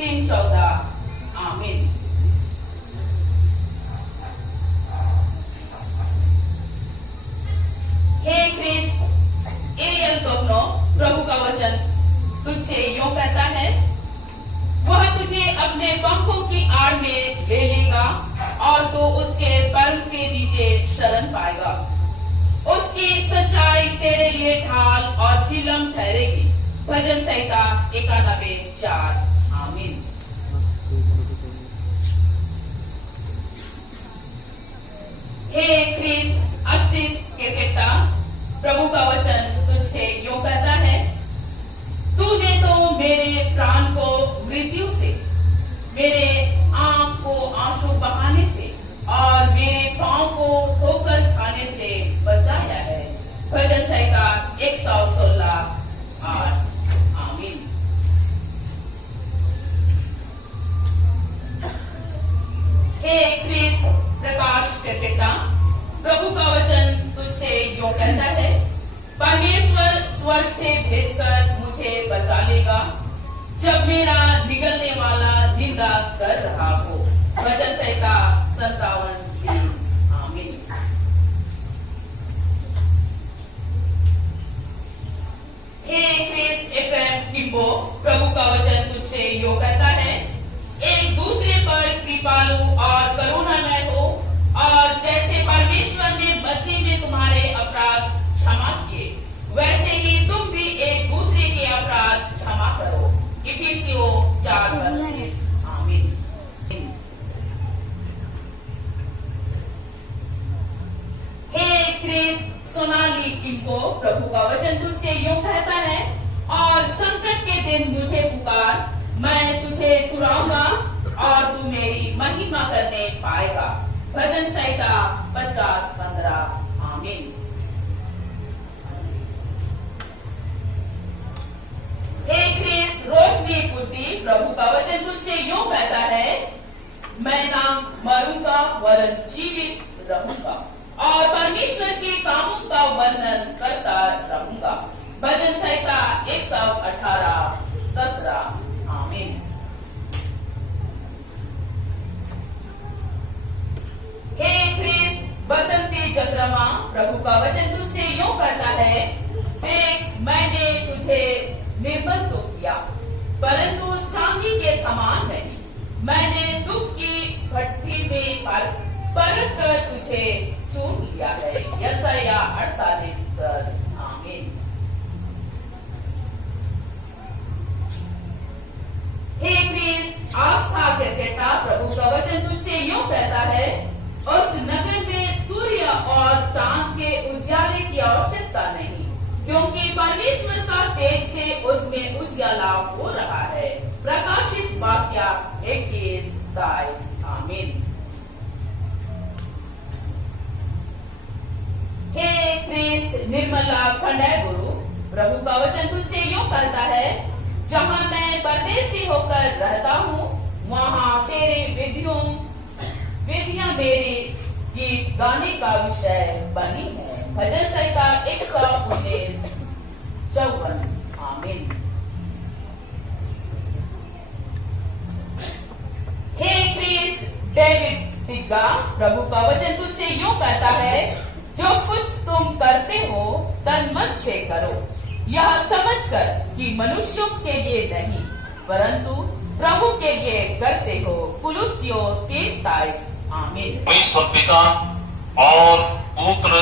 3:14 आमीन। हे क्रिस्त एलियल दोनों, प्रभु का वचन तुझसे यूं कहता है, वह तुझे अपने पंखों की आड़ में ले लेगा और तू उसके पर्व के नीचे शरण पाएगा। उसकी सच्चाई तेरे लिए ढाल और झिलम ठहरेगी। भजन संहिता 91:4 आमीन। हे क्रिस्त आश्रित किरकिटा, प्रभु का वचन तुझसे यूं कहता है, तूने तो मेरे प्राण को मृत्यु से, मेरे आंख को आंसू बहाने से और मेरे पांव को ठोकर खाने से बचाया है। भजन संहिता 116:8 आमीन। हे क्रिस्त प्रकाश किरकिटा, प्रभु का वचन तुझसे यूं कहता है, परमेश्वर स्वर्ग से भेजकर मुझे बचा लेगा जब मेरा निगलने वाला निंदा कर रहा हो। भजन संहिता 57:3 आमीन। हे क्रिस्त एफ्रेम किम्बो, प्रभु का वचन तुझसे यूं कहता है, एक दूसरे पर कृपालु और करुणामय हो और जैसे परमेश्वर ने मसीह में तुम्हारे अपराध क्षमा किए, वैसे ही तुम भी एक दूसरे के अपराध क्षमा करो। इफिसियों 4:20 आमीन। हे क्रिस्त सोनाली किम्बो, प्रभु का वचन तुझसे यूं कहता है, और संकट के दिन मुझे पुकार, मैं तुझे छुड़ाऊंगा और तू मेरी महिमा करने पाएगा। भजन संहिता 50:15 आमीन। हे क्रिस्त रोशनी पुत्री, प्रभु का वचन तुझसे यूं कहता है, मैं ना मरूंगा वरन जीवित रहूंगा और परमेश्वर के कामों का वर्णन करता रहूंगा। भजन संहिता 118:17 आमीन। हे क्रिस्त बसंती चंद्रमा, प्रभु का वचन तुझसे यूं कहता है, देख मैंने तुझे निर्बल तो किया परंतु चांदी के समान नहीं, मैंने दुख की भट्टी में परख कर तुझे चुन लिया है। यशायाह 48:10 आमीन। हे क्रिस्त आस्था के बेटा, प्रभु का वचन तुझसे यूं कहता है, उस नगर में सूर्य और चांद के उजाले की आवश्यकता नहीं, क्योंकि परमेश्वर का तेज से उसमें उजाला हो रहा है। प्रकाशित वाक्य 21:22 आमीन। हे क्रिस्त निर्मला खंडय गुरु, प्रभु का वचन तुझसे यूं कहता है, जहाँ मैं परदेसी होकर रहता हूँ, वहाँ तेरे विधियां मेरे गीत गाने का विषय बनी है। भजन संहिता 119:54 आमीन। हे क्रिस्त डेविड तिग्गा, प्रभु का वचन तुझसे यूं कहता है, जो कुछ तुम करते हो तन मन से करो, यह समझकर कि मनुष्यों के लिए नहीं परंतु प्रभु के लिए करते हो। कुलुस्सियों 3:23 आमीन। परमेश्वर पिता और पुत्र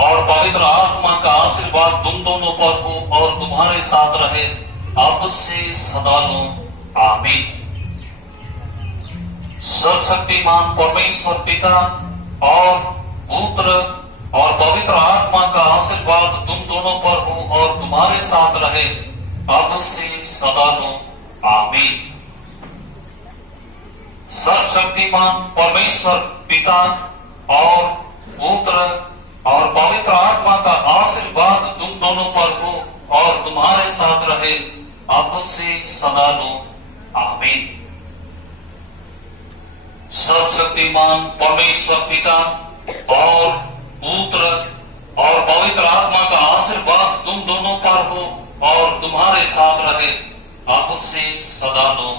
और पवित्र आत्मा का आशीर्वाद तुम दोनों पर हो और तुम्हारे साथ रहे अब से सदा लो आमीन। सर्वशक्तिमान परमेश्वर पिता और पुत्र और पवित्र आत्मा का आशीर्वाद तुम दोनों पर हो और तुम्हारे साथ रहे अब से सदा लो आमीन। सर्वशक्तिमान परमेश्वर पिता और पुत्र और पवित्र आत्मा का आशीर्वाद तुम दोनों पर हो और तुम्हारे साथ रहे अब से सदा लो आमीन। सर्वशक्तिमान परमेश्वर पिता और पुत्र और पवित्र आत्मा का आशीर्वाद तुम दोनों पर हो और तुम्हारे साथ रहे अब से सदा लो